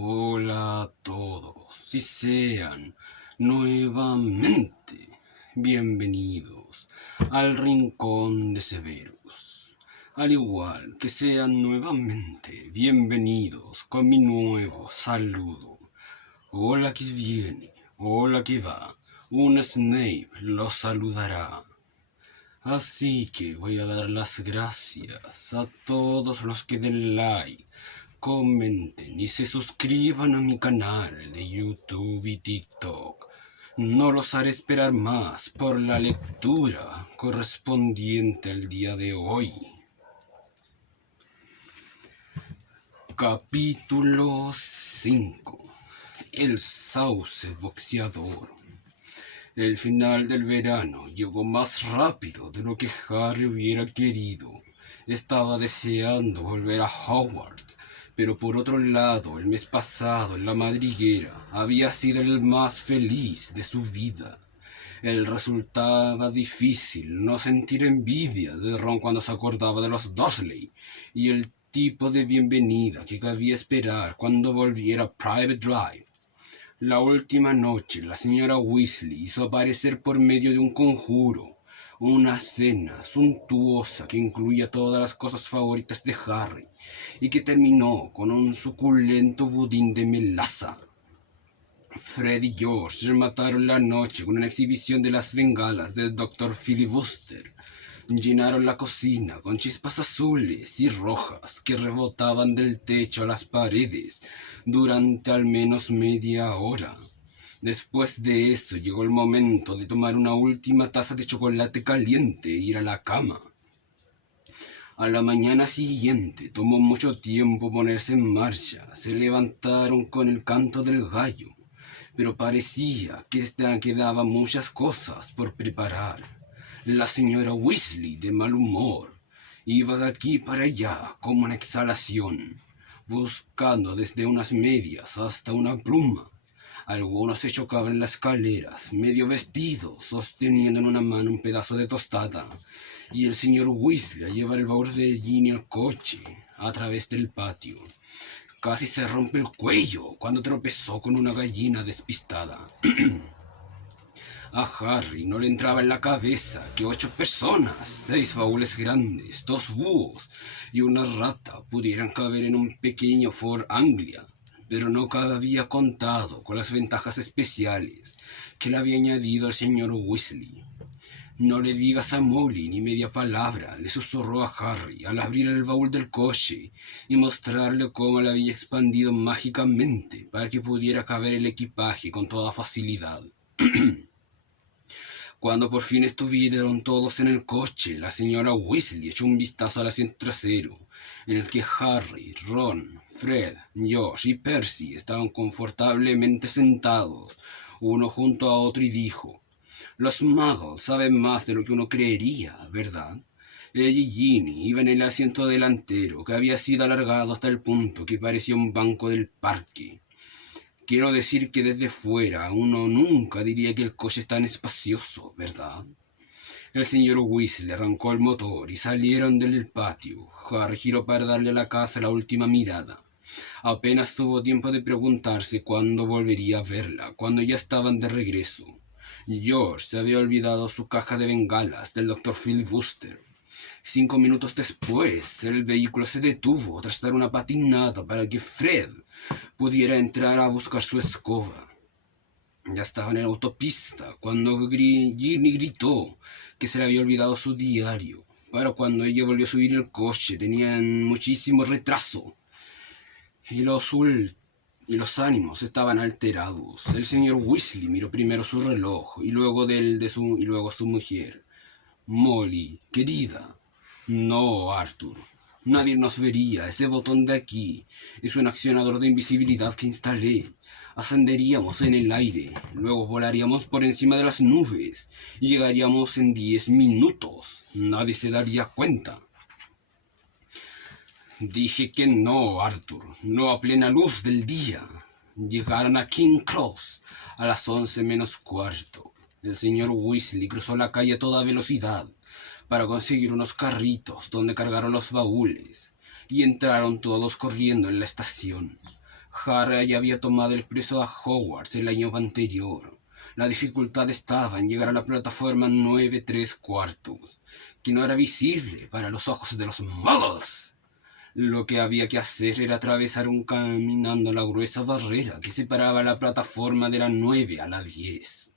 Hola a todos y sean nuevamente bienvenidos al Rincón de Severus. Al igual que sean nuevamente bienvenidos con mi nuevo saludo. Hola que viene, hola que va, un Snape los saludará. Así que voy a dar las gracias a todos los que den like, comenten y se suscriban a mi canal de YouTube y TikTok. No los haré esperar más por la lectura correspondiente al día de hoy. Capítulo 5. El sauce boxeador. El final del verano llegó más rápido de lo que Harry hubiera querido. Estaba deseando volver a Hogwarts, pero por otro lado, el mes pasado en la madriguera había sido el más feliz de su vida. Él resultaba difícil no sentir envidia de Ron cuando se acordaba de los Dursley y el tipo de bienvenida que cabía esperar cuando volviera a Private Drive. La última noche, la señora Weasley hizo aparecer por medio de un conjuro una cena suntuosa que incluía todas las cosas favoritas de Harry y que terminó con un suculento budín de melaza. Fred y George remataron la noche con una exhibición de las bengalas del Dr. Filibuster. Llenaron la cocina con chispas azules y rojas que rebotaban del techo a las paredes durante al menos media hora. Después de eso llegó el momento de tomar una última taza de chocolate caliente e ir a la cama. A la mañana siguiente tomó mucho tiempo ponerse en marcha. Se levantaron con el canto del gallo, pero parecía que quedaban muchas cosas por preparar. La señora Weasley, de mal humor, iba de aquí para allá como una exhalación, buscando desde unas medias hasta una pluma. Algunos se chocaban en las escaleras, medio vestidos, sosteniendo en una mano un pedazo de tostada, y el señor Weasley a llevar el baúl de Ginny al coche, a través del patio. Casi se rompe el cuello cuando tropezó con una gallina despistada. A Harry no le entraba en la cabeza que 8 personas, 6 baúles grandes, 2 búhos y una rata pudieran caber en un pequeño Fort Anglia, pero no había contado con las ventajas especiales que le había añadido el señor Weasley. No le digas a Molly ni media palabra, le susurró a Harry al abrir el baúl del coche y mostrarle cómo le había expandido mágicamente para que pudiera caber el equipaje con toda facilidad. Cuando por fin estuvieron todos en el coche, la señora Weasley echó un vistazo al asiento trasero, en el que Harry, Ron, Fred, George y Percy estaban confortablemente sentados, uno junto a otro, y dijo: «Los muggles saben más de lo que uno creería, ¿verdad?» Ella y Ginny iban en el asiento delantero, que había sido alargado hasta el punto que parecía un banco del parque. Quiero decir que desde fuera uno nunca diría que el coche es tan espacioso, ¿verdad? El señor Weasley arrancó el motor y salieron del patio. Harry giró para darle a la casa la última mirada. Apenas tuvo tiempo de preguntarse cuándo volvería a verla, cuando ya estaban de regreso. George se había olvidado su caja de bengalas del Dr. Filibuster. 5 minutos después, el vehículo se detuvo tras dar una patinada para que Fred pudiera entrar a buscar su escoba. Ya estaba en la autopista cuando Ginny gritó que se le había olvidado su diario. Pero cuando ella volvió a subir el coche tenían muchísimo retraso y los ánimos estaban alterados. El señor Weasley miró primero su reloj y luego su mujer. «Molly, querida». «No, Arthur. Nadie nos vería. Ese botón de aquí es un accionador de invisibilidad que instalé. Ascenderíamos en el aire, luego volaríamos por encima de las nubes y llegaríamos en 10 minutos. Nadie se daría cuenta». «Dije que no, Arthur. No a plena luz del día». Llegaron a King Cross a las 11 menos cuarto. El señor Weasley cruzó la calle a toda velocidad para conseguir unos carritos donde cargaron los baúles, y entraron todos corriendo en la estación. Harry ya había tomado el expreso a Hogwarts el año anterior. La dificultad estaba en llegar a la plataforma 9 3/4, que no era visible para los ojos de los muggles. Lo que había que hacer era atravesar caminando la gruesa barrera que separaba la plataforma de la 9 a la 10.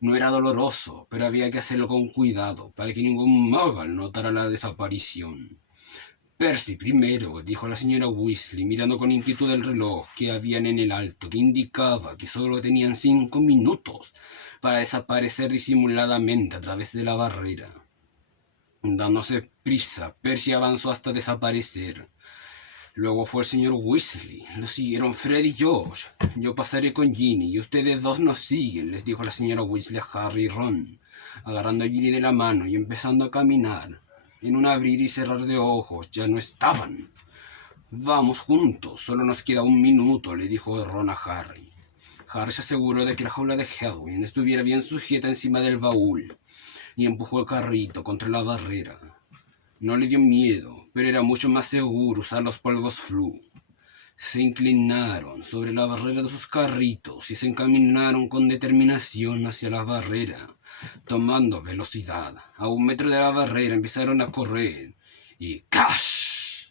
No era doloroso, pero había que hacerlo con cuidado para que ningún muggle notara la desaparición. Percy primero, dijo la señora Weasley, mirando con inquietud el reloj que habían en el alto, que indicaba que solo tenían 5 minutos para desaparecer disimuladamente a través de la barrera. Dándose prisa, Percy avanzó hasta desaparecer. Luego fue el señor Weasley. Lo siguieron Fred y George. Yo pasaré con Ginny y ustedes dos nos siguen, les dijo la señora Weasley a Harry y Ron, agarrando a Ginny de la mano y empezando a caminar. En un abrir y cerrar de ojos ya no estaban. Vamos juntos, solo nos queda 1 minuto, le dijo Ron a Harry. Harry se aseguró de que la jaula de Hedwig estuviera bien sujeta encima del baúl y empujó el carrito contra la barrera. No le dio miedo, pero era mucho más seguro usar los polvos Floo. Se inclinaron sobre la barrera de sus carritos y se encaminaron con determinación hacia la barrera, tomando velocidad. A 1 metro de la barrera empezaron a correr y ¡crash!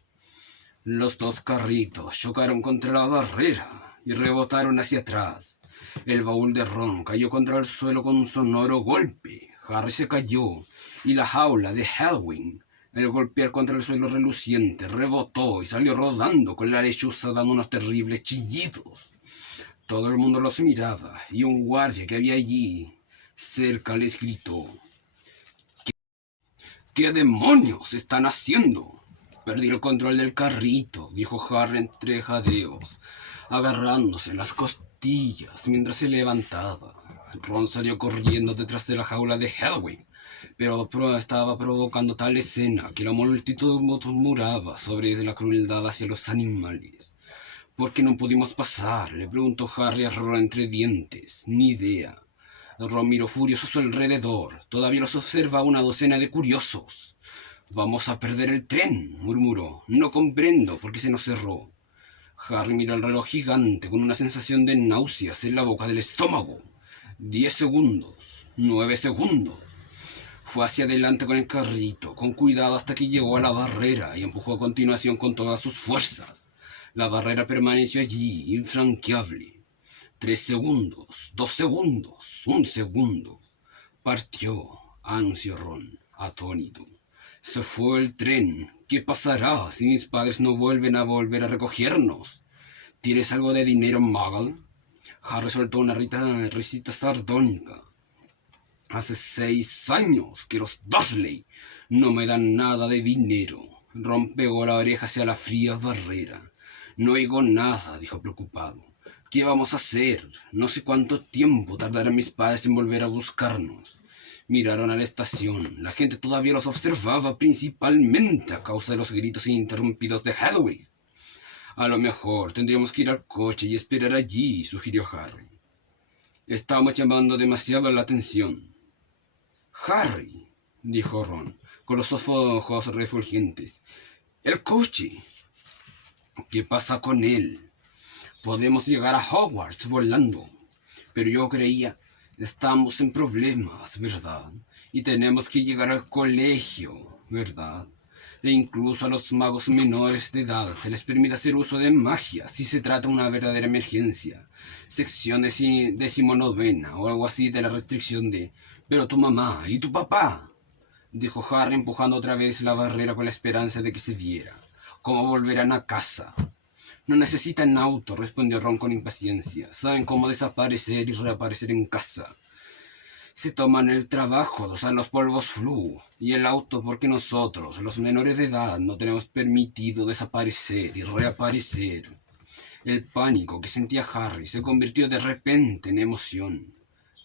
Los dos carritos chocaron contra la barrera y rebotaron hacia atrás. El baúl de Ron cayó contra el suelo con un sonoro golpe. Harry se cayó y la jaula de Hedwig, al golpear contra el suelo reluciente, rebotó y salió rodando con la lechuza dando unos terribles chillidos. Todo el mundo los miraba y un guardia que había allí cerca les gritó: ¿Qué demonios están haciendo? Perdí el control del carrito, dijo Harry entre jadeos, agarrándose las costillas mientras se levantaba. Ron salió corriendo detrás de la jaula de Hedwig, pero estaba provocando tal escena que la multitud murmuraba sobre la crueldad hacia los animales. ¿Por qué no pudimos pasar?, le preguntó Harry a Ron entre dientes. Ni idea. Ron miró furioso a su alrededor. Todavía los observaba una docena de curiosos. Vamos a perder el tren, murmuró. No comprendo por qué se nos cerró. Harry miró el reloj gigante con una sensación de náuseas en la boca del estómago. 10 segundos. 9 segundos. Fue hacia adelante con el carrito, con cuidado hasta que llegó a la barrera y empujó a continuación con todas sus fuerzas. La barrera permaneció allí, infranqueable. 3 segundos, 2 segundos, 1 segundo. Partió, anunció Ron, atónito. Se fue el tren. ¿Qué pasará si mis padres no vuelven a recogernos? ¿Tienes algo de dinero, Muggle? Harry soltó una risita sardónica. Hace 6 años que los Dursley no me dan nada de dinero. Ron pegó la oreja hacia la fría barrera. No oigo nada, dijo preocupado. ¿Qué vamos a hacer? No sé cuánto tiempo tardarán mis padres en volver a buscarnos. Miraron a la estación. La gente todavía los observaba, principalmente a causa de los gritos ininterrumpidos de Hedwig. A lo mejor tendríamos que ir al coche y esperar allí, sugirió Harry. Estamos llamando demasiado la atención. Harry, dijo Ron, con los ojos refulgentes. ¡El coche! ¿Qué pasa con él? Podemos llegar a Hogwarts volando. Pero yo creía, estamos en problemas, ¿verdad? Y tenemos que llegar al colegio, ¿verdad? E incluso a los magos menores de edad se les permite hacer uso de magia si se trata de una verdadera emergencia. Sección 19 o algo así de la restricción de... Pero tu mamá y tu papá, dijo Harry empujando otra vez la barrera con la esperanza de que se viera. ¿Cómo volverán a casa? No necesitan auto, respondió Ron con impaciencia. Saben cómo desaparecer y reaparecer en casa. Se toman el trabajo de usar los polvos Floo y el auto porque nosotros, los menores de edad, no tenemos permitido desaparecer y reaparecer. El pánico que sentía Harry se convirtió de repente en emoción.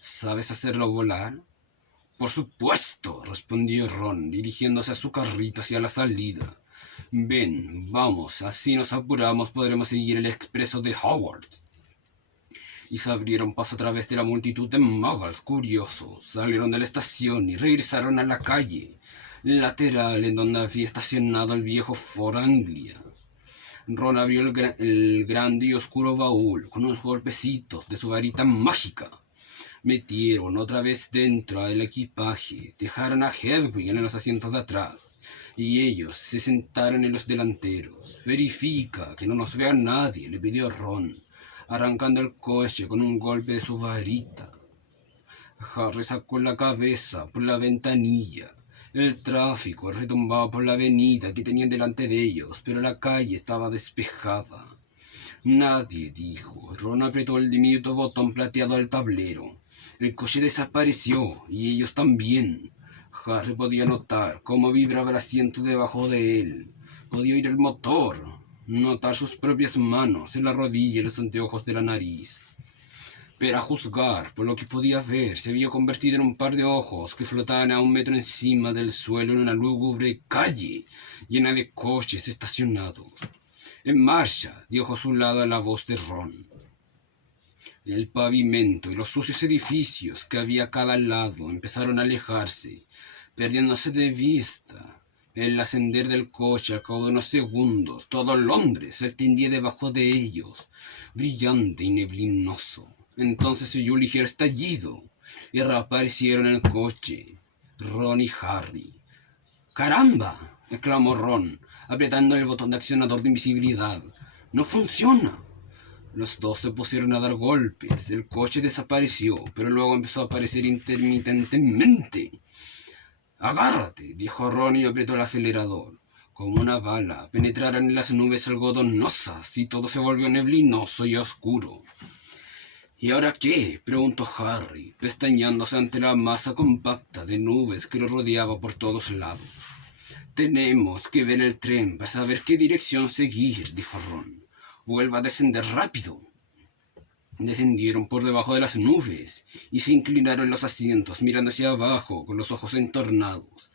¿Sabes hacerlo volar? Por supuesto, respondió Ron, dirigiéndose a su carrito hacia la salida. Ven, vamos, así nos apuramos, podremos seguir el expreso de Hogwarts. Y se abrieron paso a través de la multitud de muggles curiosos. Salieron de la estación y regresaron a la calle lateral en donde había estacionado el viejo Fort Anglia. Ron abrió el grande y oscuro baúl con unos golpecitos de su varita mágica. Metieron otra vez dentro del equipaje, dejaron a Hedwig en los asientos de atrás y ellos se sentaron en los delanteros. Verifica que no nos vea nadie, le pidió Ron, arrancando el coche con un golpe de su varita. Harry sacó la cabeza por la ventanilla. El tráfico retumbaba por la avenida que tenían delante de ellos, pero la calle estaba despejada. Nadie dijo. Ron apretó el diminuto botón plateado del tablero. El coche desapareció y ellos también. Harry podía notar cómo vibraba el asiento debajo de él. Podía oír el motor, notar sus propias manos en la rodilla y los anteojos de la nariz. Pero a juzgar por lo que podía ver, se había convertido en un par de ojos que flotaban a 1 metro encima del suelo en una lúgubre calle llena de coches estacionados. En marcha, dijo a su lado la voz de Ron. El pavimento y los sucios edificios que había a cada lado empezaron a alejarse, perdiéndose de vista. El ascender del coche al cabo de unos segundos, todo Londres se extendía debajo de ellos, brillante y neblinoso. Entonces se oyó un ligero estallido y reaparecieron en el coche, Ron y Harry. ¡Caramba!, exclamó Ron, apretando el botón de accionador de invisibilidad. ¡No funciona! Los dos se pusieron a dar golpes. El coche desapareció, pero luego empezó a aparecer intermitentemente. «Agárrate», dijo Ron y apretó el acelerador. Como una bala, penetraron en las nubes algodonosas y todo se volvió neblinoso y oscuro. «¿Y ahora qué?», preguntó Harry, pestañeándose ante la masa compacta de nubes que lo rodeaba por todos lados. «Tenemos que ver el tren para saber qué dirección seguir», dijo Ron. «Vuelva a descender rápido». Descendieron por debajo de las nubes y se inclinaron en los asientos mirando hacia abajo con los ojos entornados.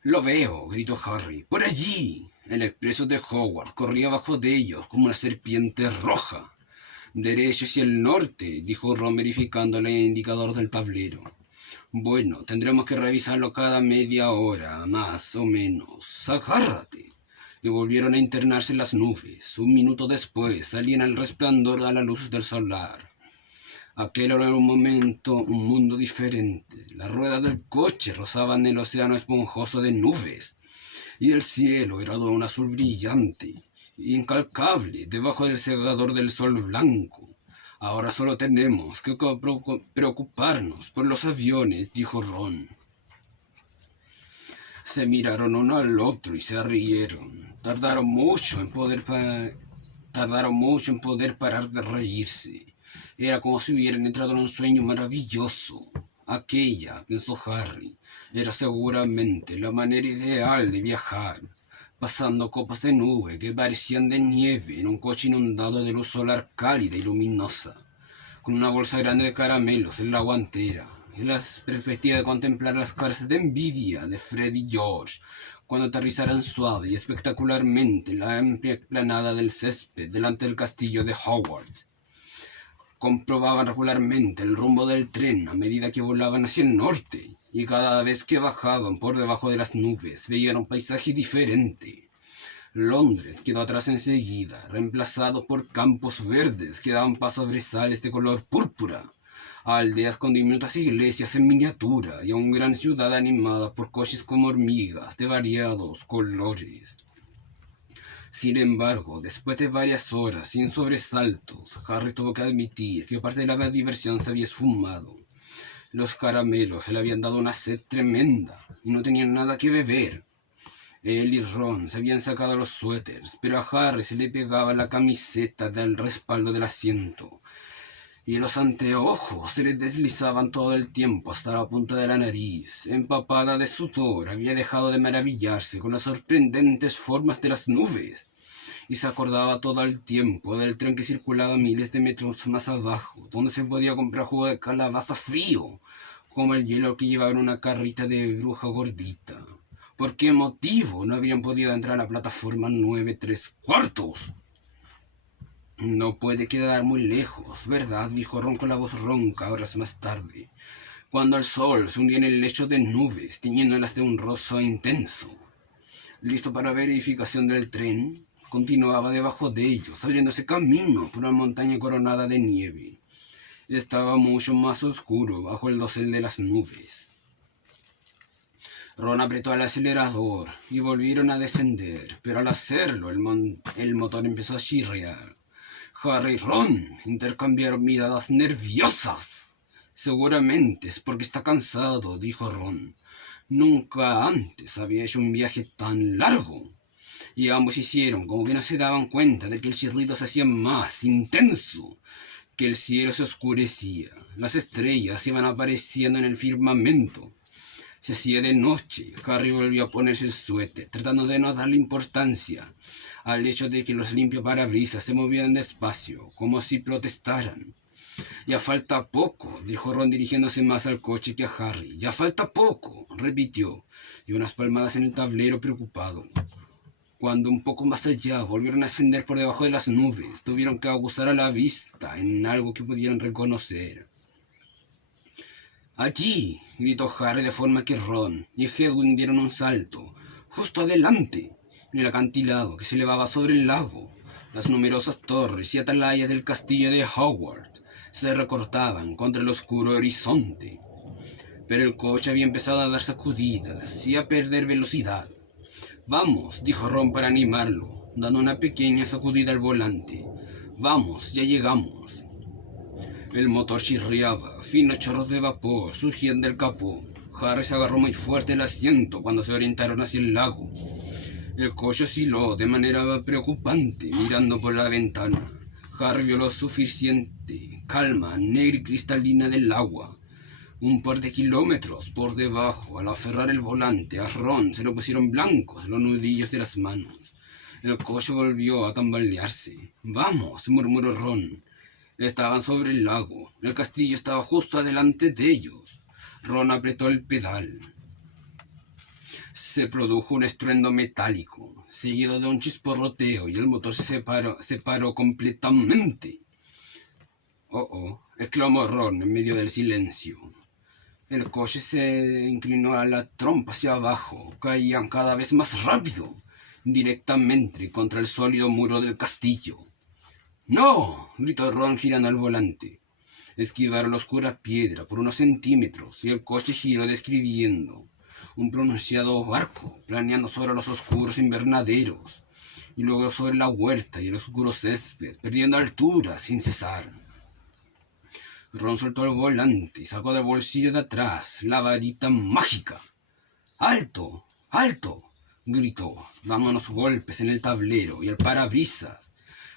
«Lo veo», gritó Harry. «¡Por allí!». El expreso de Hogwarts corría bajo de ellos como una serpiente roja. «Derecho hacia el norte», dijo Ron verificando el indicador del tablero. «Bueno, tendremos que revisarlo cada media hora, más o menos. Agárrate». Y volvieron a internarse en las nubes. 1 minuto después salían al resplandor a la luz del solar. Aquel era un mundo diferente. Las ruedas del coche rozaban el océano esponjoso de nubes, y el cielo era de un azul brillante, incalcable, debajo del cegador del sol blanco. «Ahora solo tenemos que preocuparnos por los aviones», dijo Ron. Se miraron uno al otro y se rieron. Tardaron mucho en poder parar de reírse. Era como si hubieran entrado en un sueño maravilloso. Aquella, pensó Harry, era seguramente la manera ideal de viajar, pasando copas de nube que parecían de nieve en un coche inundado de luz solar cálida y luminosa, con una bolsa grande de caramelos en la guantera, y la perspectiva de contemplar las caras de envidia de Fred y George cuando aterrizaran suave y espectacularmente en la amplia explanada del césped delante del castillo de Hogwarts. Comprobaban regularmente el rumbo del tren a medida que volaban hacia el norte, y cada vez que bajaban por debajo de las nubes veían un paisaje diferente. Londres quedó atrás enseguida, reemplazado por campos verdes que daban paso a brezales de color púrpura, a aldeas con diminutas iglesias en miniatura y a una gran ciudad animada por coches como hormigas de variados colores. Sin embargo, después de varias horas sin sobresaltos, Harry tuvo que admitir que parte de la diversión se había esfumado. Los caramelos le habían dado una sed tremenda y no tenían nada que beber. Él y Ron se habían sacado los suéteres, pero a Harry se le pegaba la camiseta del respaldo del asiento, y los anteojos se le deslizaban todo el tiempo hasta la punta de la nariz. Empapada de sudor, había dejado de maravillarse con las sorprendentes formas de las nubes, y se acordaba todo el tiempo del tren que circulaba miles de metros más abajo, donde se podía comprar jugo de calabaza frío, como el hielo que llevaba en una carrita de bruja gordita. ¿Por qué motivo no habían podido entrar a la plataforma 9¾ «No puede quedar muy lejos, ¿verdad?», dijo Ron con la voz ronca horas más tarde, cuando el sol se hundía en el lecho de nubes, tiñéndolas de un rosa intenso. «¿Listo para verificación del tren?», continuaba debajo de ellos, abriéndose camino por una montaña coronada de nieve. Estaba mucho más oscuro bajo el dosel de las nubes. Ron apretó el acelerador y volvieron a descender, pero al hacerlo el motor empezó a chirriar. Harry y Ron intercambiaron miradas nerviosas. Seguramente es porque está cansado, dijo Ron. Nunca antes había hecho un viaje tan largo. Y ambos hicieron como que no se daban cuenta de que el chirrido se hacía más intenso, que el cielo se oscurecía, las estrellas iban apareciendo en el firmamento. Se hacía de noche. Harry volvió a ponerse el suéter, tratando de no darle importancia al hecho de que los limpiaparabrisas se movían despacio, como si protestaran. Ya falta poco, dijo Ron dirigiéndose más al coche que a Harry. Ya falta poco, repitió, y unas palmadas en el tablero preocupado. Cuando un poco más allá volvieron a ascender por debajo de las nubes, tuvieron que abusar a la vista en algo que pudieran reconocer. ¡Allí!, gritó Harry de forma que Ron y Hedwig dieron un salto. Justo adelante, en el acantilado que se elevaba sobre el lago, las numerosas torres y atalayas del castillo de Hogwarts se recortaban contra el oscuro horizonte. Pero el coche había empezado a dar sacudidas y a perder velocidad. «Vamos», dijo Ron para animarlo, dando una pequeña sacudida al volante. «Vamos, ya llegamos». El motor chirriaba, finos chorros de vapor surgían del capó. Harry se agarró muy fuerte el asiento cuando se orientaron hacia el lago. El coche osciló de manera preocupante, mirando por la ventana. Harry vio lo suficiente calma, negra y cristalina del agua. Un par de kilómetros por debajo, al aferrar el volante, a Ron se le pusieron blancos los nudillos de las manos. El coche volvió a tambalearse. «Vamos», murmuró Ron. Estaban sobre el lago. El castillo estaba justo adelante de ellos. Ron apretó el pedal. Se produjo un estruendo metálico, seguido de un chisporroteo, y el motor se paró completamente. «Oh», exclamó Ron en medio del silencio. El coche se inclinó a la trompa hacia abajo. Caían cada vez más rápido, directamente contra el sólido muro del castillo. «¡No!», gritó Ron girando al volante. Esquivaron la oscura piedra por unos centímetros y el coche giró describiendo un pronunciado arco, planeando sobre los oscuros invernaderos y luego sobre la huerta y el oscuro césped, perdiendo altura sin cesar. Ron soltó el volante y sacó del bolsillo de atrás la varita mágica. «¡Alto! ¡Alto!», gritó, dando unos golpes en el tablero y el parabrisas,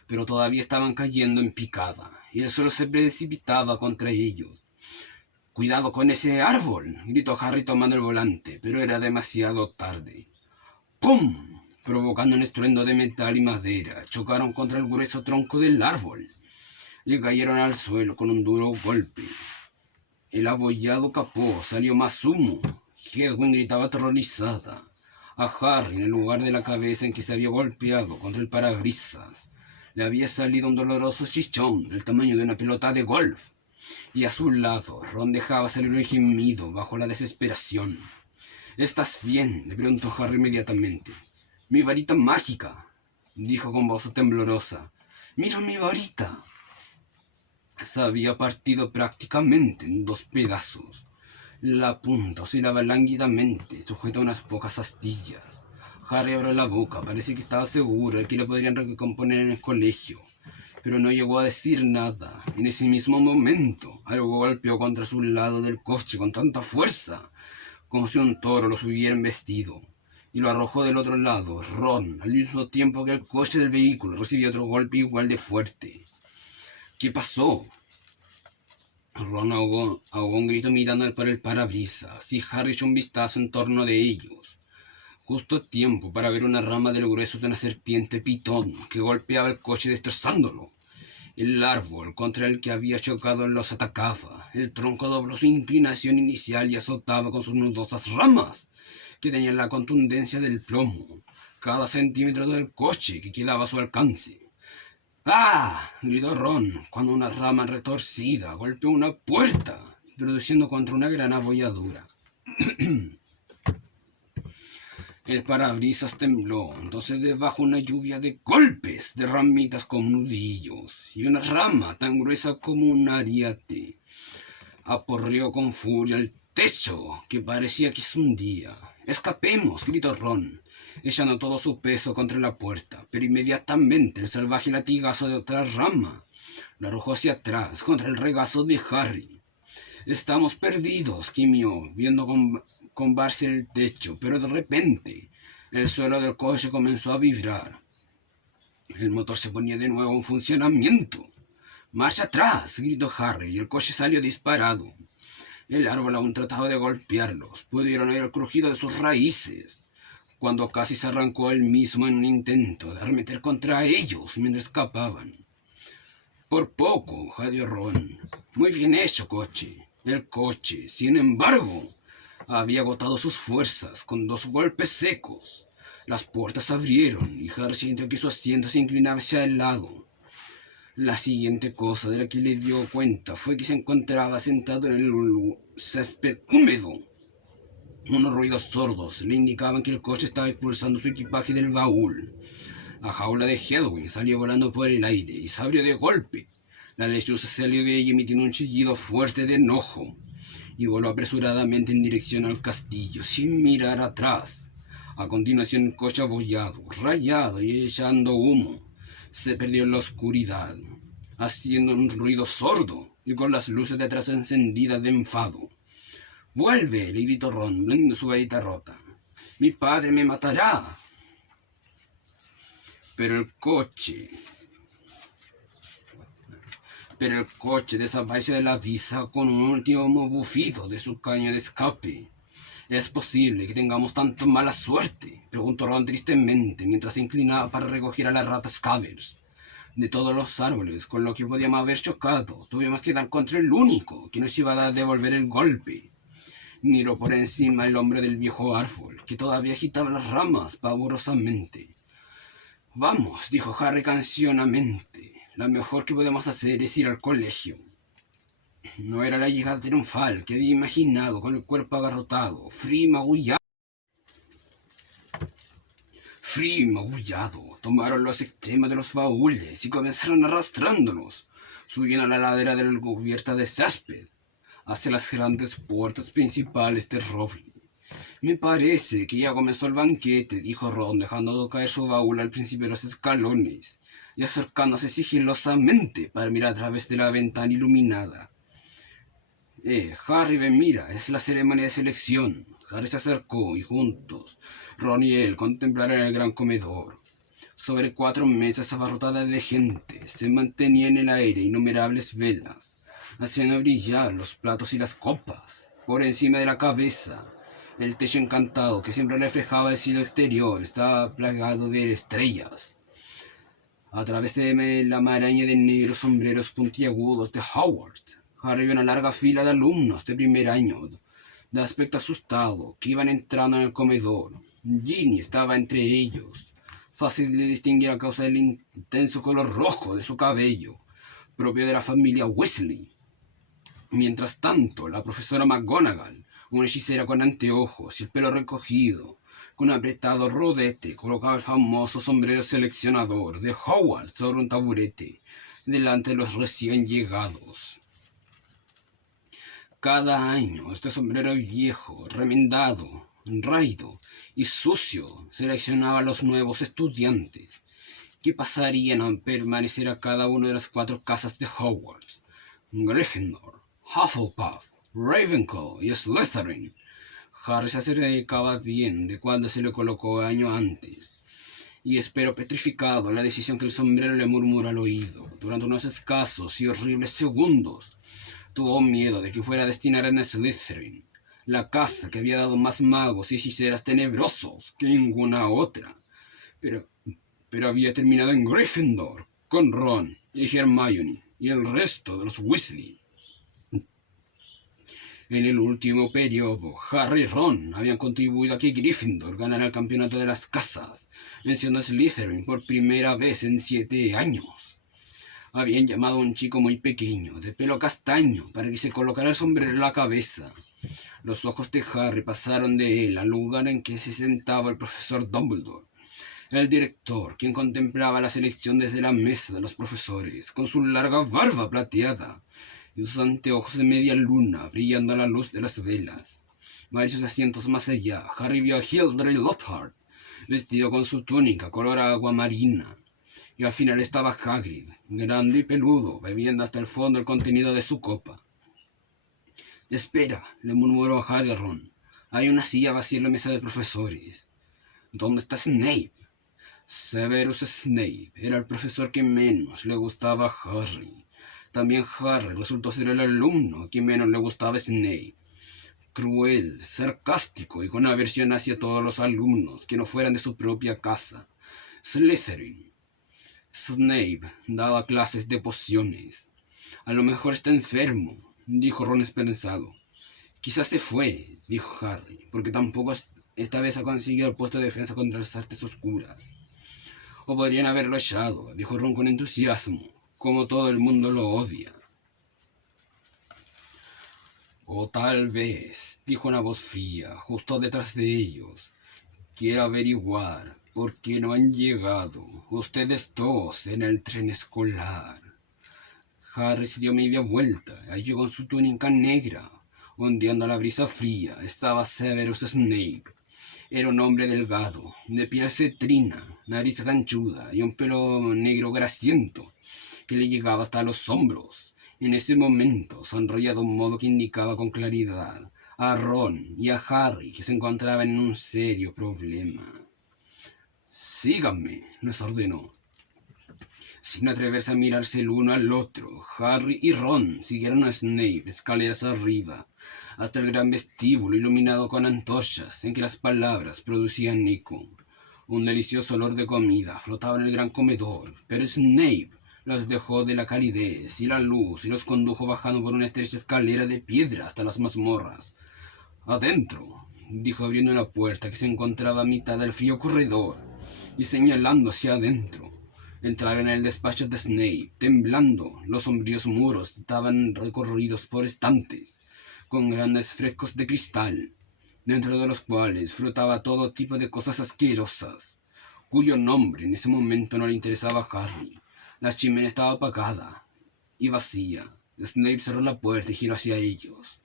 pero todavía estaban cayendo en picada, y el suelo se precipitaba contra ellos. «¡Cuidado con ese árbol!», gritó Harry tomando el volante, pero era demasiado tarde. ¡Pum!, provocando un estruendo de metal y madera, chocaron contra el grueso tronco del árbol y cayeron al suelo con un duro golpe. El abollado capó salió más humo. Hedwig gritaba aterrorizada. A Harry, en el lugar de la cabeza en que se había golpeado contra el parabrisas, le había salido un doloroso chichón del tamaño de una pelota de golf, y a su lado Ron dejaba salir un gemido bajo la desesperación. «¿Estás bien?», le preguntó Harry inmediatamente. «Mi varita mágica», dijo con voz temblorosa. «¡Mira mi varita!». Se había partido prácticamente en dos pedazos. La punta oscilaba lánguidamente, sujeta a unas pocas astillas. Harry abrió la boca, parecía que estaba seguro de que lo podrían recomponer en el colegio, pero no llegó a decir nada. En ese mismo momento, algo golpeó contra su lado del coche con tanta fuerza, como si un toro los hubiera embestido, y lo arrojó del otro lado. Ron, al mismo tiempo que el coche del vehículo, recibió otro golpe igual de fuerte. «¿Qué pasó?». Ron ahogó un grito mirando por el parabrisas, y Harry echó un vistazo en torno de ellos, justo a tiempo para ver una rama del grueso de una serpiente pitón que golpeaba el coche destrozándolo. El árbol contra el que había chocado los atacaba. El tronco dobló su inclinación inicial y azotaba con sus nudosas ramas, que tenían la contundencia del plomo, cada centímetro del coche que quedaba a su alcance. «¡Ah!», gritó Ron cuando una rama retorcida golpeó una puerta, produciendo contra una gran abolladura. El parabrisas tembló, entonces debajo una lluvia de golpes, de ramitas con nudillos, y una rama tan gruesa como un ariete aporreó con furia el techo, que parecía que se hundía. ¡Escapemos!, gritó Ron, echando todo su peso contra la puerta, pero inmediatamente el salvaje latigazo de otra rama lo arrojó hacia atrás, contra el regazo de Harry. Estamos perdidos, gimió, viendo combarse el techo, pero de repente el suelo del coche comenzó a vibrar. El motor se ponía de nuevo en funcionamiento. ¡Marcha atrás!, gritó Harry, y el coche salió disparado. El árbol aún trataba de golpearlos. Pudieron oír el crujido de sus raíces, cuando casi se arrancó él mismo en un intento de arremeter contra ellos mientras escapaban. Por poco, jadeó Ron. Muy bien hecho, coche. El coche, sin embargo, había agotado sus fuerzas con 2 golpes secos. Las puertas abrieron y Harry sintió que su asiento se inclinaba hacia el lado. La siguiente cosa de la que le dio cuenta fue que se encontraba sentado en el césped húmedo. Unos ruidos sordos le indicaban que el coche estaba expulsando su equipaje del baúl. La jaula de Hedwig salió volando por el aire y se abrió de golpe. La lechuza salió de ella emitiendo un chillido fuerte de enojo y voló apresuradamente en dirección al castillo, sin mirar atrás. A continuación, el coche abollado, rayado y echando humo se perdió en la oscuridad, haciendo un ruido sordo y con las luces de atrás encendidas de enfado. «¡Vuelve!», le gritó Ron, blandiendo su varita rota. «¡Mi padre me matará!». Pero el coche desapareció de la vista con un último bufido de su caña de escape. «¿Es posible que tengamos tanta mala suerte?», preguntó Ron tristemente mientras se inclinaba para recoger a la rata Scabbers de todos los árboles con lo que podíamos haber chocado. Tuvimos que dar contra el único que nos iba a devolver el golpe. Miró por encima el hombre del viejo árbol, que todavía agitaba las ramas pavorosamente. «Vamos», dijo Harry cansionamente, «lo mejor que podemos hacer es ir al colegio». No era la llegada triunfal que había imaginado, con el cuerpo agarrotado, frío y magullado. Tomaron los extremos de los baúles y comenzaron arrastrándolos, subiendo a la ladera de la cubierta de césped, hacia las grandes puertas principales de Rowley. «Me parece que ya comenzó el banquete», dijo Ron, dejando caer su baúl al principio de los escalones y acercándose sigilosamente para mirar a través de la ventana iluminada. «Harry, ven, mira, es la ceremonia de selección». Harry se acercó y juntos, Ron y él contemplaron el gran comedor. Sobre 4 mesas abarrotadas de gente se mantenían en el aire innumerables velas, haciendo brillar los platos y las copas. Por encima de la cabeza, el techo encantado que siempre reflejaba el cielo exterior estaba plagado de estrellas. A través de la maraña de negros sombreros puntiagudos de Howard, Harry vio una larga fila de alumnos de primer año, de aspecto asustado, que iban entrando en el comedor. Ginny estaba entre ellos, fácil de distinguir a causa del intenso color rojo de su cabello, propio de la familia Weasley. Mientras tanto, la profesora McGonagall, una hechicera con anteojos y el pelo recogido, con un apretado rodete, colocaba el famoso sombrero seleccionador de Howard sobre un taburete delante de los recién llegados. Cada año, este sombrero viejo, remendado, raído y sucio seleccionaba a los nuevos estudiantes, que pasarían a permanecer a cada una de las 4 casas de Hogwarts: Gryffindor, Hufflepuff, Ravenclaw y Slytherin. Harry se acercaba bien de cuando se le colocó año antes, y esperó petrificado la decisión que el sombrero le murmuró al oído. Durante unos escasos y horribles segundos, tuvo miedo de que fuera a destinar a Slytherin, la casa que había dado más magos y hechiceras tenebrosos que ninguna otra. Pero había terminado en Gryffindor, con Ron y Hermione y el resto de los Weasley. En el último periodo, Harry y Ron habían contribuido a que Gryffindor ganara el campeonato de las casas, venciendo a Slytherin por primera vez en 7 años. Habían llamado a un chico muy pequeño, de pelo castaño, para que se colocara el sombrero en la cabeza. Los ojos de Harry pasaron de él al lugar en que se sentaba el profesor Dumbledore, el director, quien contemplaba la selección desde la mesa de los profesores, con su larga barba plateada y sus anteojos de media luna brillando a la luz de las velas. Varios asientos más allá, Harry vio a Hildred Lockhart, vestido con su túnica color agua marina, y al final estaba Hagrid, grande y peludo, bebiendo hasta el fondo el contenido de su copa. «Espera», le murmuró Harry a Ron. «Hay una silla vacía en la mesa de profesores». «¿Dónde está Snape?» Severus Snape era el profesor que menos le gustaba a Harry. También Harry resultó ser el alumno a quien menos le gustaba Snape. Cruel, sarcástico y con aversión hacia todos los alumnos que no fueran de su propia casa. Slytherin. Snape daba clases de pociones. «A lo mejor está enfermo», dijo Ron esperanzado. «Quizás se fue», dijo Harry, «porque tampoco esta vez ha conseguido el puesto de defensa contra las artes oscuras». «O podrían haberlo echado», dijo Ron con entusiasmo, «como todo el mundo lo odia». «O tal vez», dijo una voz fría, justo detrás de ellos, «quiero averiguar por qué no han llegado ustedes dos en el tren escolar». Harry se dio media vuelta, allí con su túnica negra, ondeando a la brisa fría, estaba Severus Snape. Era un hombre delgado, de piel cetrina, nariz ganchuda y un pelo negro grasiento que le llegaba hasta los hombros. En ese momento sonreía de un modo que indicaba con claridad a Ron y a Harry que se encontraban en un serio problema. «Síganme», les ordenó. Sin atreverse a mirarse el uno al otro, Harry y Ron siguieron a Snape escaleras arriba, hasta el gran vestíbulo iluminado con antorchas en que las palabras producían eco. Un delicioso olor de comida flotaba en el gran comedor, pero Snape los dejó de la calidez y la luz y los condujo bajando por una estrecha escalera de piedra hasta las mazmorras. «Adentro», dijo abriendo la puerta que se encontraba a mitad del frío corredor y señalando hacia adentro. Entraron en el despacho de Snape, temblando. Los sombríos muros estaban recorridos por estantes, con grandes frescos de cristal, dentro de los cuales flotaba todo tipo de cosas asquerosas, cuyo nombre en ese momento no le interesaba a Harry. La chimenea estaba apagada y vacía. Snape cerró la puerta y giró hacia ellos.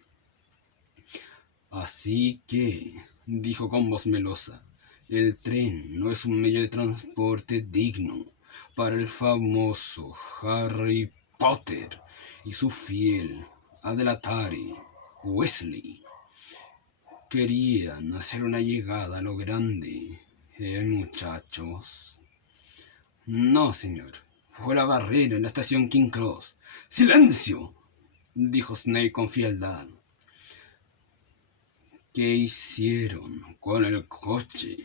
«Así que», dijo con voz melosa, «el tren no es un medio de transporte digno para el famoso Harry Potter y su fiel adelatare Weasley. Querían hacer una llegada a lo grande, muchachos». «No, señor. Fue la barrera en la estación King Cross». «¡Silencio!», dijo Snape con frialdad. «¿Qué hicieron con el coche?».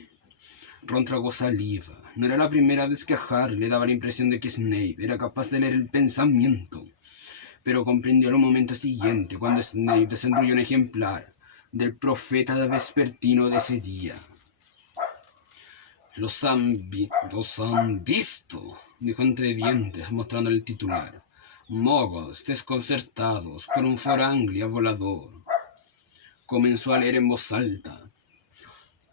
Ron tragó saliva. No era la primera vez que a Harry le daba la impresión de que Snape era capaz de leer el pensamiento, pero comprendió al momento siguiente cuando Snape desenrolló un ejemplar del profeta vespertino de ese día. Los han visto», dijo entre dientes, mostrando el titular. «Muggles desconcertados por un foranglia volador». Comenzó a leer en voz alta.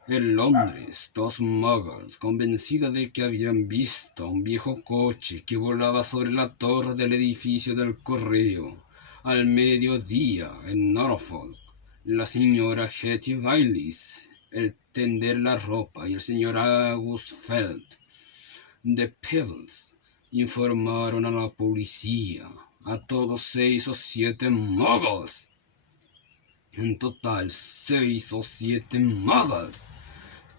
«En Londres, dos muggles, convencidos de que habían visto un viejo coche que volaba sobre la torre del edificio del correo al mediodía en Norfolk, la señora Hetty Baylis, el tender la ropa y el señor August Feld de Pebbles, informaron a la policía, a todos 6 o 7 muggles. En total, 6 o 7 muggles.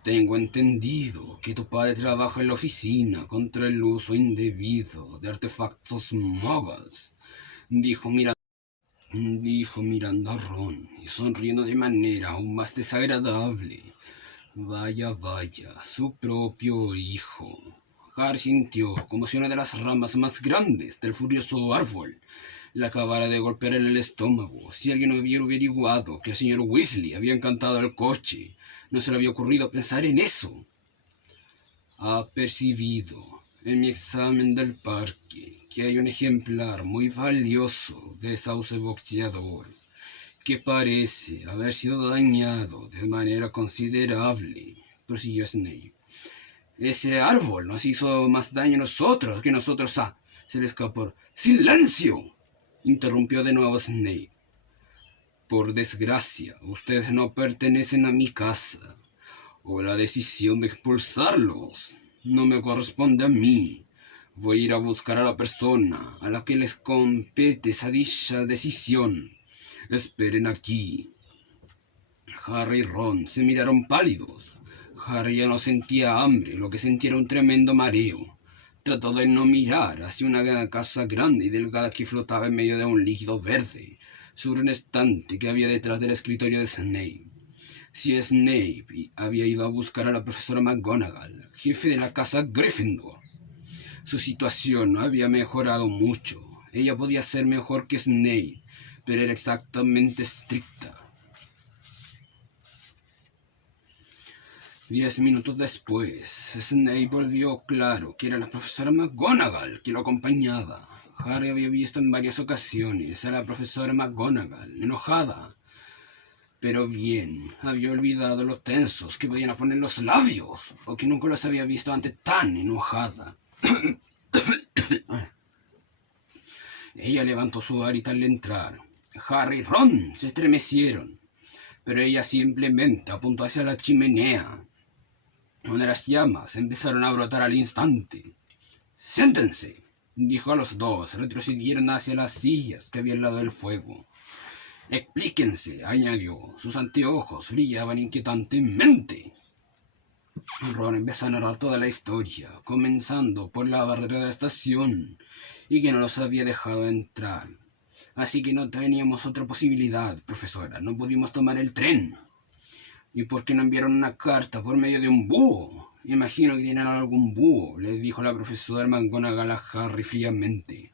Tengo entendido que tu padre trabaja en la oficina contra el uso indebido de artefactos muggles», dijo mirando a Ron y sonriendo de manera aún más desagradable. «Vaya, vaya, su propio hijo». Harry sintió como si una de las ramas más grandes del furioso árbol le acabara de golpear en el estómago. Si alguien hubiera averiguado que el señor Weasley había encantado el coche, no se le había ocurrido pensar en eso. «Ha percibido en mi examen del parque que hay un ejemplar muy valioso de sauce boxeador que parece haber sido dañado de manera considerable, prosiguió Snape. Ese árbol nos hizo más daño a nosotros que nosotros a... Se le escapó. ¡Silencio! Interrumpió de nuevo Snape. Por desgracia, ustedes no pertenecen a mi casa, o la decisión de expulsarlos no me corresponde a mí. Voy a ir a buscar a la persona a la que les compete esa dicha decisión. Esperen aquí. Harry y Ron se miraron pálidos. Harry ya no sentía hambre, lo que sentía era un tremendo mareo. Trató de no mirar hacia una casa grande y delgada que flotaba en medio de un líquido verde, sobre un estante que había detrás del escritorio de Snape. Si Snape había ido a buscar a la profesora McGonagall, jefe de la casa Gryffindor, su situación no había mejorado mucho. Ella podía ser mejor que Snape, pero era exactamente estricta. 10 minutos después, Snape volvió claro que era la profesora McGonagall que lo acompañaba. Harry había visto en varias ocasiones a la profesora McGonagall enojada, pero bien, había olvidado lo tensos que podían poner los labios, o que nunca los había visto antes tan enojada. Ella levantó su varita al entrar. Harry y Ron se estremecieron, pero ella simplemente apuntó hacia la chimenea, donde las llamas empezaron a brotar al instante. «Siéntense», dijo a los dos. Retrocedieron hacia las sillas que había al lado del fuego. «Explíquense», añadió. Sus anteojos brillaban inquietantemente. Ron empezó a narrar toda la historia, comenzando por la barrera de la estación y que no los había dejado entrar. «Así que no teníamos otra posibilidad, profesora. No pudimos tomar el tren». «¿Y por qué no enviaron una carta por medio de un búho? Imagino que tienen algún búho», le dijo la profesora McGonagall a Harry fríamente.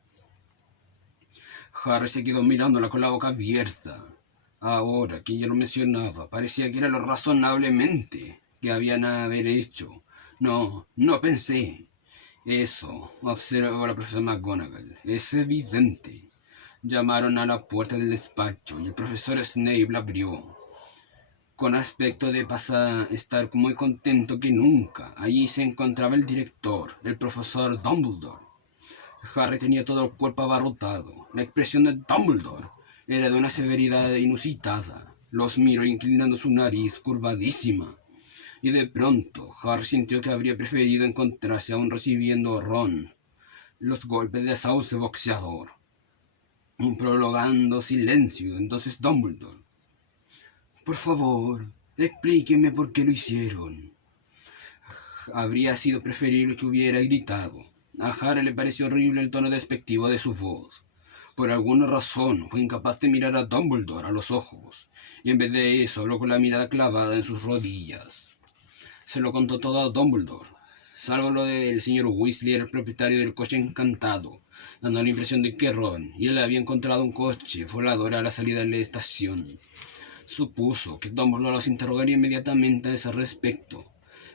Harry se quedó mirándola con la boca abierta. Ahora que ella lo mencionaba, parecía que era lo razonablemente que habían haber hecho. No pensé. Eso, observó la profesora McGonagall. Es evidente. Llamaron a la puerta del despacho y el profesor Snape la abrió. Con aspecto de estar muy contento que nunca. Allí se encontraba el director, el profesor Dumbledore. Harry tenía todo el cuerpo abarrotado. La expresión de Dumbledore era de una severidad inusitada. Los miró inclinando su nariz curvadísima. Y de pronto Harry sintió que habría preferido encontrarse aún recibiendo a Ron los golpes de sauce boxeador. Un prolongado silencio. Entonces Dumbledore: «Por favor, explíqueme por qué lo hicieron». Habría sido preferible que hubiera gritado. A Harry le pareció horrible el tono despectivo de su voz. Por alguna razón fue incapaz de mirar a Dumbledore a los ojos, y en vez de eso habló con la mirada clavada en sus rodillas. Se lo contó todo a Dumbledore, salvo lo del señor Weasley, el propietario del coche encantado, dando la impresión de que Ron y él había encontrado un coche volador a la salida de la estación. Supuso que Dumbledore los interrogaría inmediatamente a ese respecto,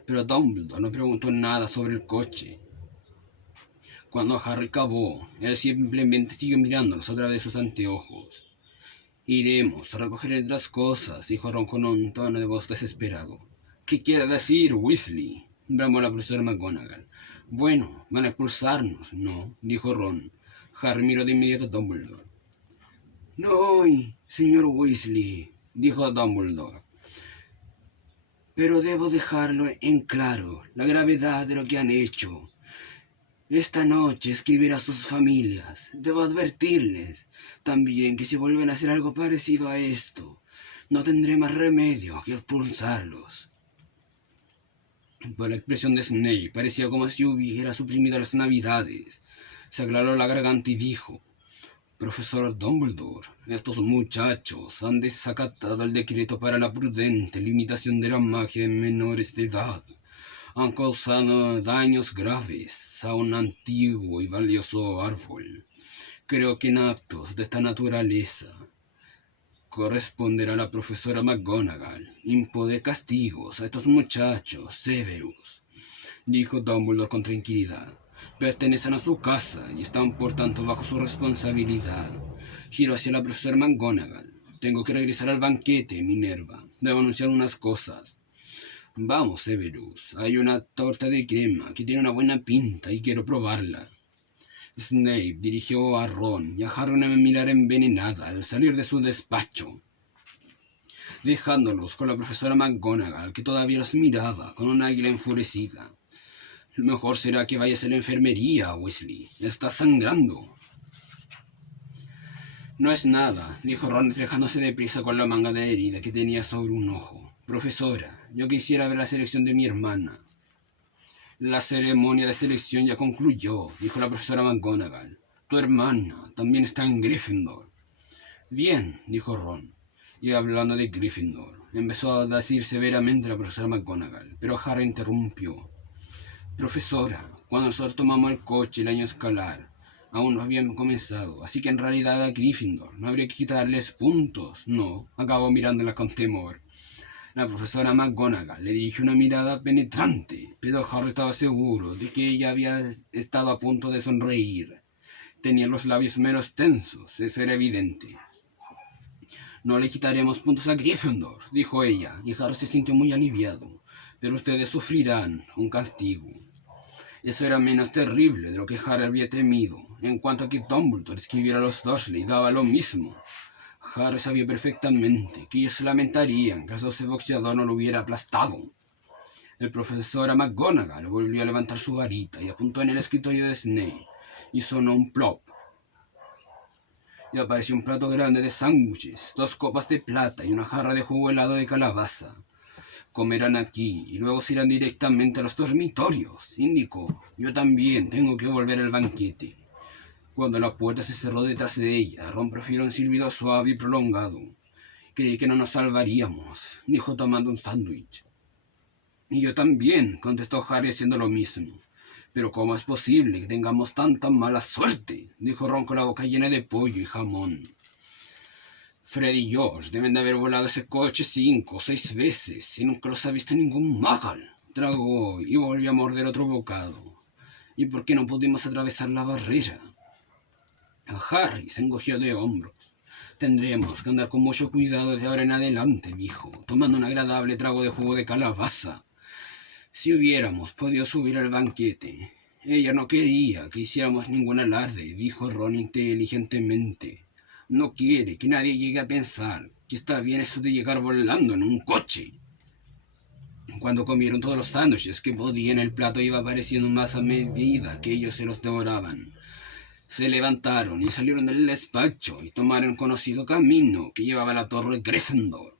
pero Dumbledore no preguntó nada sobre el coche. Cuando Harry acabó, él simplemente siguió mirándolos a través de sus anteojos. «Iremos a recoger otras cosas», dijo Ron con un tono de voz desesperado. «¿Qué quiere decir, Weasley?», bramó la profesora McGonagall. «Bueno, van a expulsarnos, ¿no?», dijo Ron. Harry miró de inmediato a Dumbledore. «No, señor Weasley», dijo Dumbledore. «Pero debo dejarlo en claro la gravedad de lo que han hecho. Esta noche escribiré a sus familias. Debo advertirles también que si vuelven a hacer algo parecido a esto, no tendré más remedio que expulsarlos». Por la expresión de Snape parecía como si hubiera suprimido las navidades. Se aclaró la garganta y dijo: «Profesor Dumbledore, estos muchachos han desacatado el decreto para la prudente limitación de la magia en menores de edad. Han causado daños graves a un antiguo y valioso árbol. Creo que en actos de esta naturaleza corresponderá a la profesora McGonagall imponer castigos a estos muchachos severos», dijo Dumbledore con tranquilidad. Pertenecen a su casa y están por tanto bajo su responsabilidad. Giro hacia la profesora McGonagall. Tengo que regresar al banquete, Minerva. Debo anunciar unas cosas. Vamos, Severus. Hay una torta de crema que tiene una buena pinta y quiero probarla. Snape dirigió a Ron y a Harry una mirada envenenada al salir de su despacho, dejándolos con la profesora McGonagall, que todavía los miraba con un águila enfurecida. Lo mejor será que vayas a la enfermería, Weasley. Está sangrando. No es nada, dijo Ron alejándose deprisa con la manga de herida que tenía sobre un ojo. Profesora, yo quisiera ver la selección de mi hermana. La ceremonia de selección ya concluyó, dijo la profesora McGonagall. Tu hermana también está en Gryffindor. Bien, dijo Ron. Y hablando de Gryffindor, empezó a decir severamente la profesora McGonagall, pero Harry interrumpió. Profesora, cuando nosotros tomamos el coche el año escolar, aún no habían comenzado, así que en realidad a Gryffindor no habría que quitarles puntos. No, acabó mirándola con temor. La profesora McGonagall le dirigió una mirada penetrante, pero Harry estaba seguro de que ella había estado a punto de sonreír. Tenía los labios menos tensos, eso era evidente. No le quitaremos puntos a Gryffindor, dijo ella, y Harry se sintió muy aliviado. Pero ustedes sufrirán un castigo. Eso era menos terrible de lo que Harry había temido. En cuanto a que Dumbledore escribiera a los Dursley, daba lo mismo. Harry sabía perfectamente que ellos se lamentarían que el sauce boxeador no lo hubiera aplastado. El profesor McGonagall volvió a levantar su varita y apuntó en el escritorio de Snape, y sonó un plop. Y apareció un plato grande de sándwiches, 2 copas de plata y una jarra de jugo helado de calabaza. Comerán aquí y luego se irán directamente a los dormitorios, indicó. Yo también tengo que volver al banquete. Cuando la puerta se cerró detrás de ella, Ron profirió un silbido suave y prolongado. Creí que no nos salvaríamos, dijo tomando un sándwich. Y yo también, contestó Harry haciendo lo mismo. Pero ¿cómo es posible que tengamos tanta mala suerte? Dijo Ron con la boca llena de pollo y jamón. Fred y George deben de haber volado ese coche 5 o 6 veces y nunca los ha visto ningún Muggle. Tragó y volvió a morder otro bocado. ¿Y por qué no pudimos atravesar la barrera? Harry se encogió de hombros. Tendremos que andar con mucho cuidado desde ahora en adelante, dijo, tomando un agradable trago de jugo de calabaza. Si hubiéramos podido subir al banquete. Ella no quería que hiciéramos ningún alarde, dijo Ron inteligentemente. No quiere que nadie llegue a pensar que está bien eso de llegar volando en un coche. Cuando comieron todos los sándwiches que podían, el plato iba apareciendo más a medida que ellos se los devoraban. Se levantaron y salieron del despacho y tomaron el conocido camino que llevaba a la torre Gryffindor.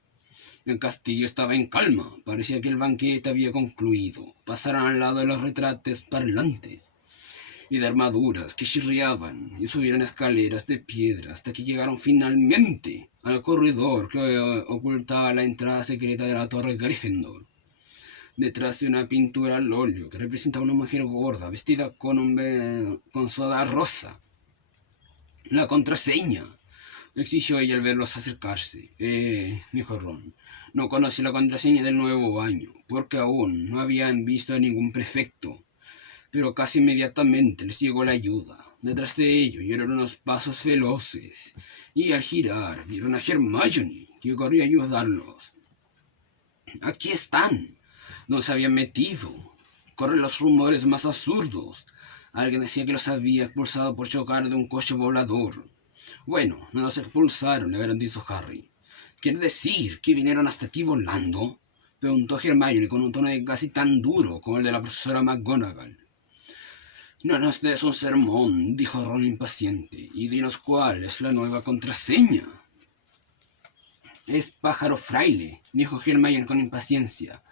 El castillo estaba en calma, parecía que el banquete había concluido. Pasaron al lado de los retratos parlantes y de armaduras que chirriaban y subieron escaleras de piedra hasta que llegaron finalmente al corredor que ocultaba la entrada secreta de la torre Gryffindor. Detrás de una pintura al óleo que representaba a una mujer gorda vestida con soda rosa. La contraseña, exigió ella al verlos acercarse. Dijo Ron. No conocí la contraseña del nuevo año, porque aún no habían visto a ningún prefecto. Pero casi inmediatamente les llegó la ayuda. Detrás de ellos oyeron unos pasos veloces, y al girar vieron a Hermione, que corrió a ayudarlos. ¡Aquí están! ¿Dónde se habían metido? Corren los rumores más absurdos. Alguien decía que los había expulsado por chocar de un coche volador. Bueno, no los expulsaron, le garantizó Harry. ¿Quiere decir que vinieron hasta aquí volando? Preguntó Hermione con un tono de casi tan duro como el de la profesora McGonagall. No nos des un sermón, dijo Ron impaciente, y dinos cuál es la nueva contraseña. Es pájaro fraile, dijo Hermione con impaciencia,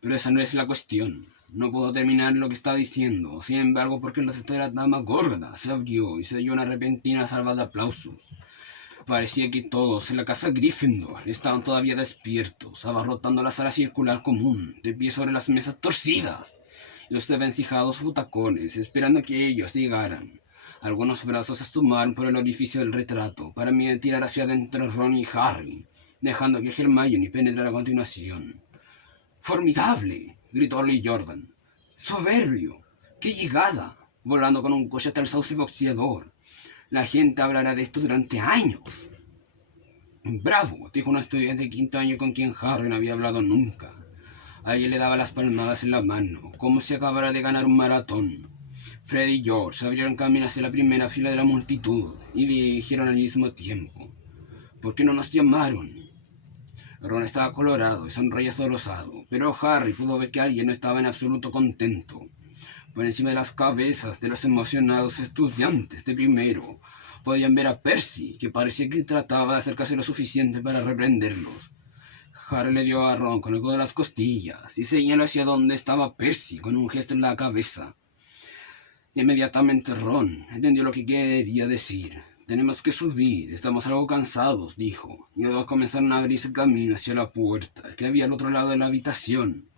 pero esa no es la cuestión. No puedo terminar lo que estaba diciendo. Sin embargo, porque la tercera dama gorda se abrió y se oyó una repentina salva de aplausos. Parecía que todos en la casa Gryffindor estaban todavía despiertos, abarrotando la sala circular común, de pie sobre las mesas torcidas, y los desvencijados butacones, esperando a que ellos llegaran. Algunos brazos se asomaron por el orificio del retrato, para tirar hacia adentro Ron y Harry, dejando que Hermione penetrara a continuación. ¡Formidable!, gritó Lee Jordan. ¡Soberbio! ¡Qué llegada! volando con un coche hasta el sauce boxeador. La gente hablará de esto durante años. Bravo, dijo un estudiante de quinto año con quien Harry no había hablado nunca. Alguien le daba las palmadas en la mano, como si acabara de ganar un maratón. Fred y George abrieron camino hacia la primera fila de la multitud y dijeron al mismo tiempo: ¿por qué no nos llamaron? Ron estaba colorado y sonreía rosado, pero Harry pudo ver que alguien no estaba en absoluto contento. Por encima de las cabezas de los emocionados estudiantes de primero, podían ver a Percy, que parecía que trataba de acercarse lo suficiente para reprenderlos. Harry le dio a Ron con el codo de las costillas y señaló hacia donde estaba Percy con un gesto en la cabeza. Inmediatamente Ron entendió lo que quería decir. Tenemos que subir, estamos algo cansados, dijo, y los dos comenzaron a abrirse camino hacia la puerta que había al otro lado de la habitación,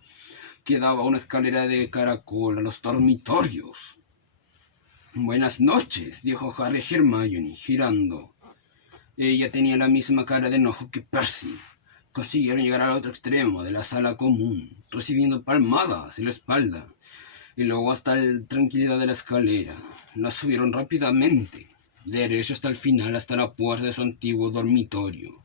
que daba una escalera de caracol a los dormitorios. Buenas noches, dijo Harry a Hermione, girando. Ella tenía la misma cara de enojo que Percy. Consiguieron llegar al otro extremo de la sala común, recibiendo palmadas en la espalda, y luego hasta la tranquilidad de la escalera. La subieron rápidamente, derecho hasta el final, hasta la puerta de su antiguo dormitorio,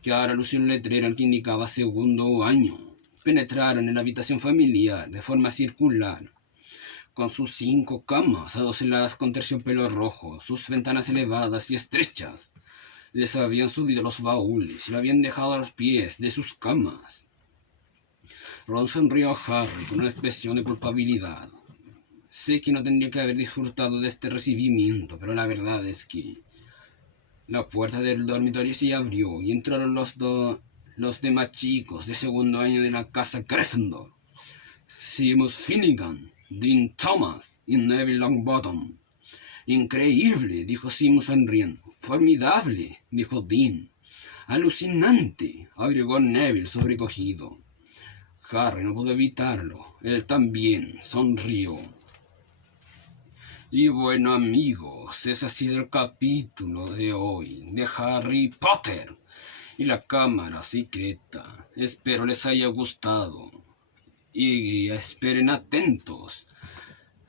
que ahora lucía un letrero que indicaba segundo año. Penetraron en la habitación familiar de forma circular, con sus 5 camas adoseladas con terciopelo rojo, sus ventanas elevadas y estrechas. Les habían subido los baúles y lo habían dejado a los pies de sus camas. Ron sonrió a Harry con una expresión de culpabilidad. Sé que no tendría que haber disfrutado de este recibimiento, pero la verdad es que... La puerta del dormitorio se abrió y entraron los demás chicos de segundo año de la casa Gryffindor. Seamus Finnegan, Dean Thomas y Neville Longbottom. Increíble, dijo Seamus sonriendo. Formidable, dijo Dean. Alucinante, agregó Neville sobrecogido. Harry no pudo evitarlo. Él también sonrió. Y bueno, amigos, ese ha sido el capítulo de hoy de Harry Potter y la Cámara Secreta. Espero les haya gustado. Y esperen atentos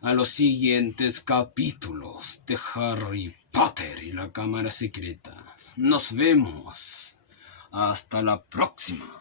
a los siguientes capítulos de Harry Potter y la Cámara Secreta. Nos vemos. Hasta la próxima.